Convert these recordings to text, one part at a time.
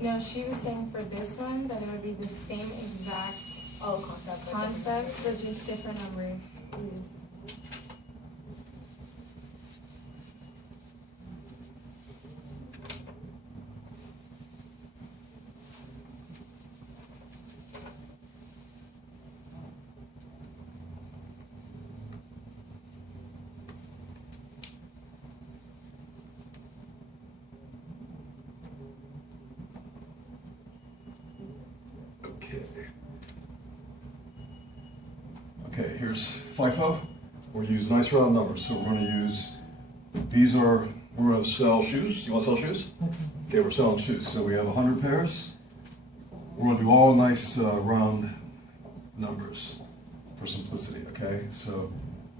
No, she was saying for this one that it would be the same exact concept, but just different numbers. Okay, here's FIFO. We'll use nice round numbers. So we're going to use, we're going to sell shoes. You want to sell shoes? Okay, we're selling shoes. So we have 100 pairs. We're going to do all nice round numbers for simplicity, okay? So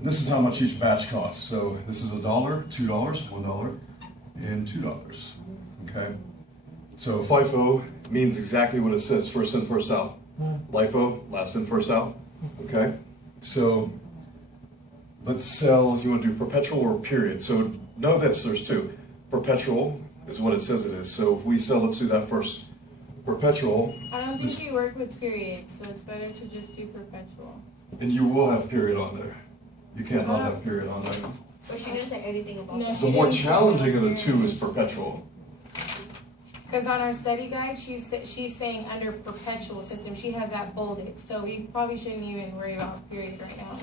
this is how much each batch costs. So this is $1, $2, $1, and $2, okay? So FIFO means exactly what it says, first in, first out. LIFO, last in, first out, okay? So let's sell, you want to do perpetual or period. So know this, there's two. Perpetual is what it says it is. So if we sell, let's do that first. Perpetual. I don't think we work with periods, so it's better to just do perpetual. And you will have period on there. You can't not have period on there. But she didn't say anything about that. The more challenging of the two is perpetual. Because on our study guide, she's saying under perpetual system, she has that bolded. So we probably shouldn't even worry about period right now.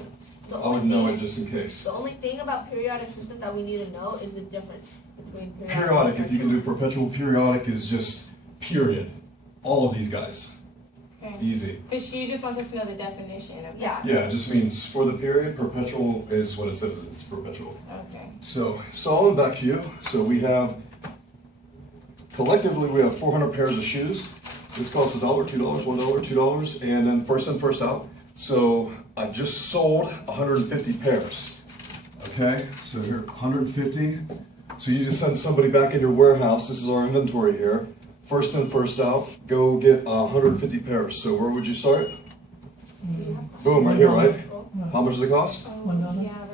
I would know it just in case. The only thing about periodic system that we need to know is the difference between periodic. If you can do perpetual, periodic is just period. All of these guys. Okay. Easy. Because she just wants us to know the definition of that. Yeah, it just means for the period, perpetual is what it says, it's perpetual. Okay. So, Solomon, back to you. So we have, collectively we have 400 pairs of shoes. This costs $1, $2, $1, $2, and then first in, first out. So I just sold 150 pairs. Okay, so here, 150. So you just send somebody back in your warehouse. This is our inventory here. First in, first out, go get 150 pairs. So where would you start? Boom, right here, right? How much does it cost? Yeah, but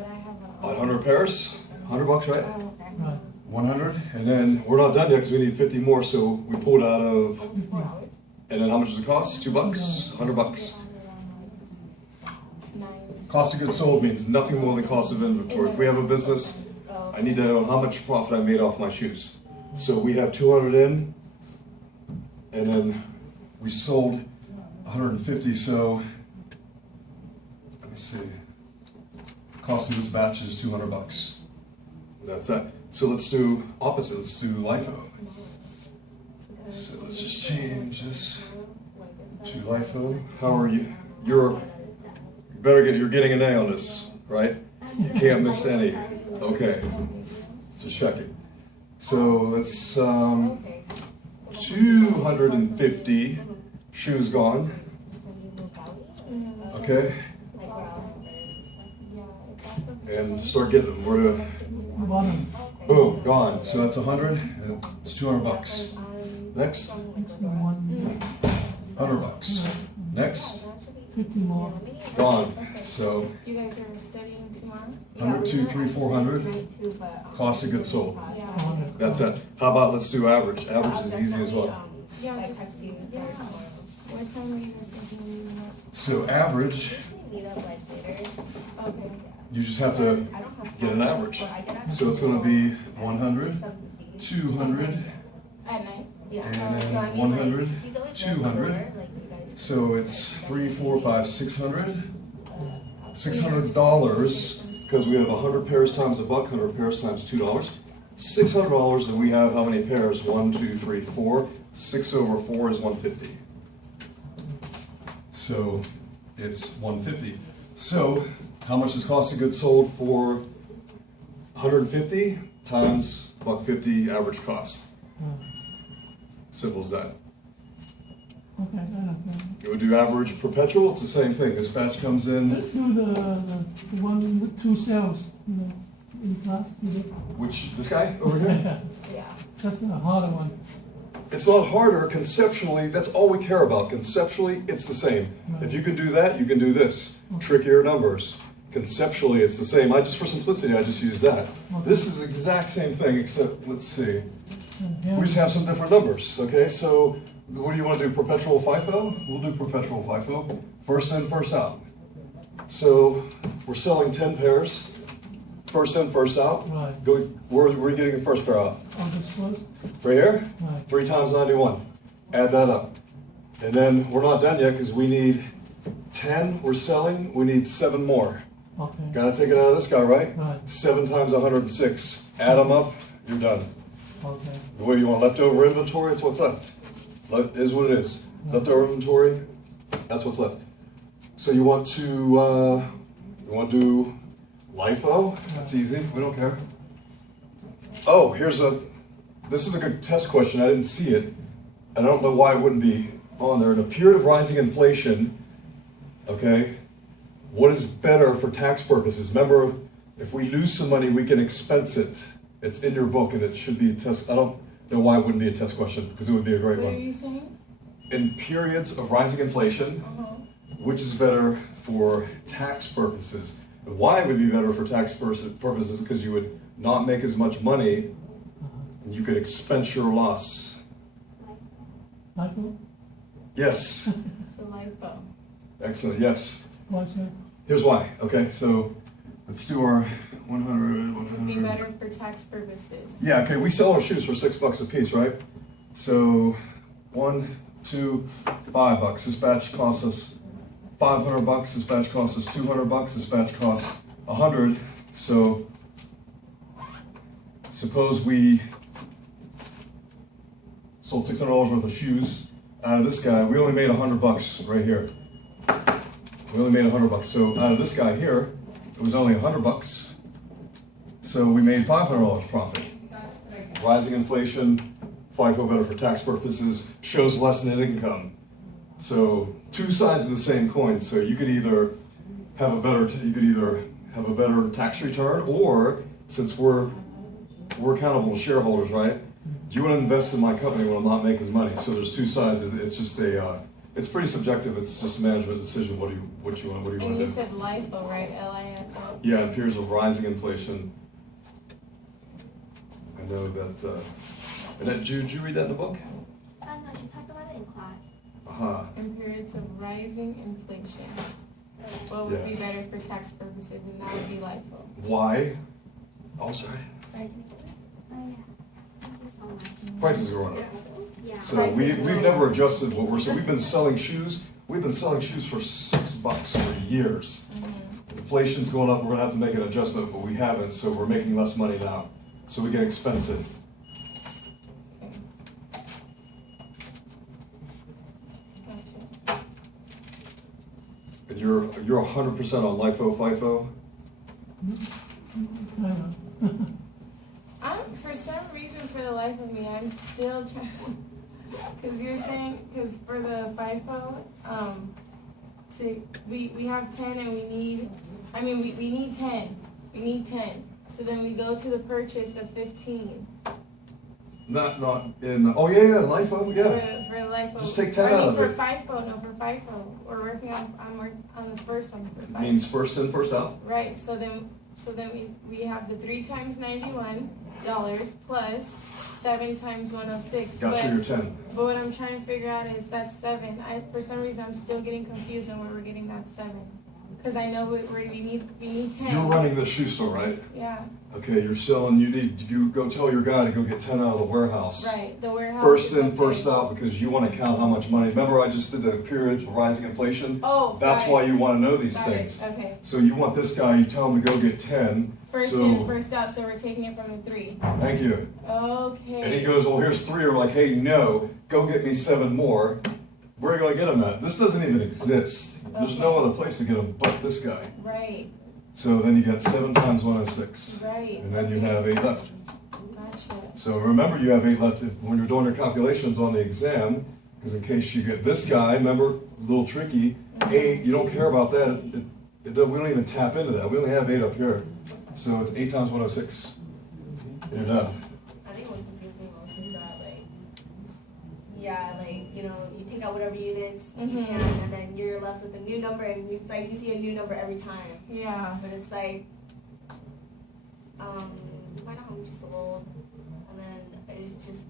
I have 100 pairs, $100, right? Oh, okay. 100, and then we're not done yet because we need 50 more, so we pulled out of, and then how much does it cost? $2, $100. Cost of goods sold means nothing more than cost of inventory. If we have a business, I need to know how much profit I made off my shoes. So we have 200 in, and then we sold 150, so let me see. Cost of this batch is $200. That's that. So let's do opposite, let's do LIFO. So let's just change this to LIFO. How are you? You're getting an A on this, right? You can't miss any. Okay, just check it. So it's 250 shoes gone. Okay, and start getting them. We're to boom, gone. So that's 100, and it's $200. Next, $100. Next, 50 more. gone. So You guys are studying tomorrow? 100, 2, 3, 400. Cost of goods sold. Yeah. That's it. How about let's do average? Average is easy as well. Yeah, what time are you thinking? So average, Okay. you just have to get an average. So it's going to be 100, 200, At night? and then 100, 200. So it's 3, 4, 5, 600. $600 because we have 100 pairs times $1, 100 pairs times $2. $600, and we have how many pairs? 1, 2, 3, 4. 6 over 4 is 150. So it's 150. So how much is cost of goods sold for 150 times $150 average cost? Simple as that. Okay, You would do average perpetual, it's the same thing. This batch comes in. let's do the one with 2 cells, in class. Which, this guy over here? Yeah. That's the harder one. It's not harder conceptually, that's all we care about. Conceptually, it's the same. If you can do that, you can do this. Trickier numbers. Conceptually, it's the same. For simplicity, I just use that. This is the exact same thing, except, let's see. We just have some different numbers, okay? So what do you want to do, perpetual FIFO? We'll do perpetual FIFO, first in, first out. So we're selling 10 pairs, first in, first out. Right. Go, where are you getting the first pair out? August first, Right here? right, 3 times 91. Add that up. And then we're not done yet because we need 10 we're selling, we need 7 more. okay, Gotta take it out of this guy, right? right, 7 times 106. Add them up, you're done. okay, The way you want leftover inventory, it's what's left. Left is what it is. Leftover inventory, that's what's left. So you want to do LIFO? That's easy, we don't care. Oh, this is a good test question, I didn't see it. I don't know why it wouldn't be on there. In a period of rising inflation, okay, what is better for tax purposes? Remember, if we lose some money, we can expense it. It's in your book and it should be a test. I don't know why it wouldn't be a test question, because it would be a great What are one. you saying? In periods of rising inflation, which is better for tax purposes? And why it would be better for tax purposes? Because you would not make as much money and you could expense your loss. LIFO, Yes. So LIFO. Excellent, yes. what's that? Here's why, okay? So let's do our 100, Would be 100. better for tax purposes. Yeah, okay, we sell our shoes for $6 a piece, right? So 1, 2, $5. This batch costs us $500. This batch costs us $200. This batch costs $100. So suppose we sold $600 worth of shoes out of this guy. We only made $100 right here. We only made $100. So out of this guy here, it was only $100. So we made $500 profit. Rising inflation, FIFO better for tax purposes, shows less net income. So 2 sides of the same coin. So you could either have a better tax return, or since we're accountable to shareholders, right? Do you want to invest in my company when I'm not making money? So there's 2 sides. It's just it's pretty subjective. It's just a management decision. What do you want to And you do? said LIFO, right? LIFO. Yeah, in periods of rising inflation. I know that. Did you read that in the book? No, she talked about it in class. Uh-huh. In periods of rising inflation, what would Yeah. be better for tax purposes? And that would be LIFO. Why? Oh, sorry. Sorry. Oh, yeah. Thank you so much. Prices are going up. Yeah. So Prices we've go never up. adjusted what we're, so we've been selling shoes, for $6 for years. Inflation's going up, we're gonna have to make an adjustment, but we haven't, so we're making less money now. So we can expense it. Okay. Gotcha. And you're 100% on LIFO, FIFO? Kind of, For some reason, for the life of me, I'm still trying, because you're saying, because for the FIFO, we have 10 and we need 10. We need 10. So then we go to the purchase of 15. Not in, oh yeah, LIFO, yeah. For LIFO. Just take 10 out of for it. FIFO, no, for FIFO. We're working on the first one for FIFO. Means first in, first out? Right, so then we have the 3 times $91 plus 7 times 106. Got you your 10. But what I'm trying to figure out is that 7. For some reason, I'm still getting confused on where we're getting that 7. Because I know we need 10. You're running the shoe store, right? Yeah, Okay, you're selling, you go tell your guy to go get 10 out of the warehouse. right, the warehouse. First is in, okay. first out, because you want to count how much money. Remember I just did the period of rising inflation? Oh, That's got why it. you want to know these Got it, things. okay. So you want this guy, you tell him to go get 10. First so, in, first out, so we're taking it from the 3. Thank you. Okay. And he goes, well, here's 3. Or like, hey, no, go get me 7 more. Where are you going to get them at? This doesn't even exist. There's no other place to get them but this guy. Right, So then you got 7 times 106. right. And then you have 8 left. Gotcha. So remember, you have 8 left when you're doing your calculations on the exam, because in case you get this guy, remember, a little tricky, 8, you don't care about that. We don't even tap into that. We only have 8 up here. So it's 8 times 106. And you're done. I think what confused me most is that, you take out whatever units you can, and then you're left with a new number, and it's like you see a new number every time. Yeah. But it's like, find out how much you sold, and then it's just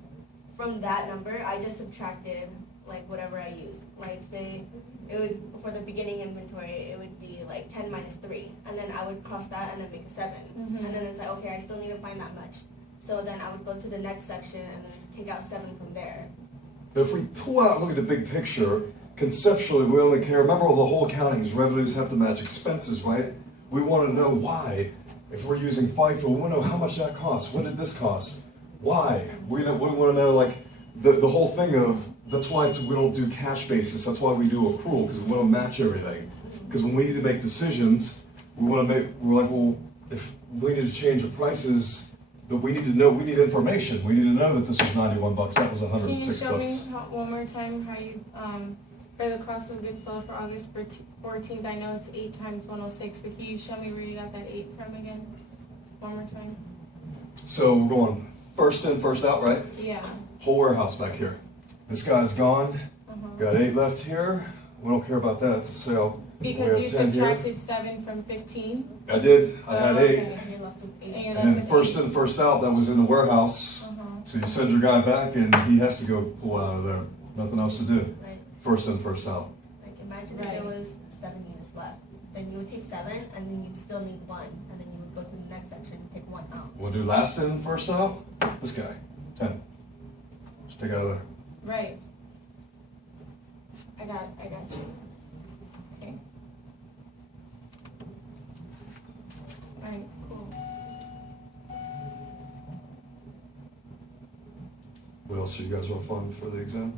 from that number, I just subtracted like whatever I used. Like say it would, for the beginning inventory, it would be like 10 minus 3. And then I would cross that and then make a 7. And then it's like, okay, I still need to find that much. So then I would go to the next section and then take out 7 from there. If we pull out and look at the big picture, conceptually, we only care, remember the whole accounting is revenues have to match expenses, right? We want to know why. If we're using FIFO, we want to know how much that costs. What did this cost? Why? We want to know, like, the whole thing of, that's why we don't do cash basis. That's why we do accrual, because we want to match everything. Because when we need to make decisions, we're like, well, if we need to change the prices, but we need to know, we need information. We need to know that this was 91 bucks, that was 106 Can you bucks. show me one more time how you, for the cost of goods sold for August 14th, I know it's 8 times 106, but can you show me where you got that 8 from again? One more time. So we're going first in, first out, right? Yeah. Whole warehouse back here. This guy's gone. Got 8 left here. We don't care about that, it's a sale. Because We you have 10 here. subtracted 7 from 15. I did, I had 8. Okay. You're left with 8. And you're And then left with first 8. in, first out, that was in the warehouse. So you send your guy back and he has to go pull out of there. Nothing else to do. Like, First in, first out. like imagine if Right. there was 7 units left. Then you would take 7 and then you'd still need 1. And then you would go to the next section and take 1 out. We'll do last in, first out. This guy, 10. Just take out of there. Right. I got you. Okay. Alright, cool. What else do you guys want to fund for the exam?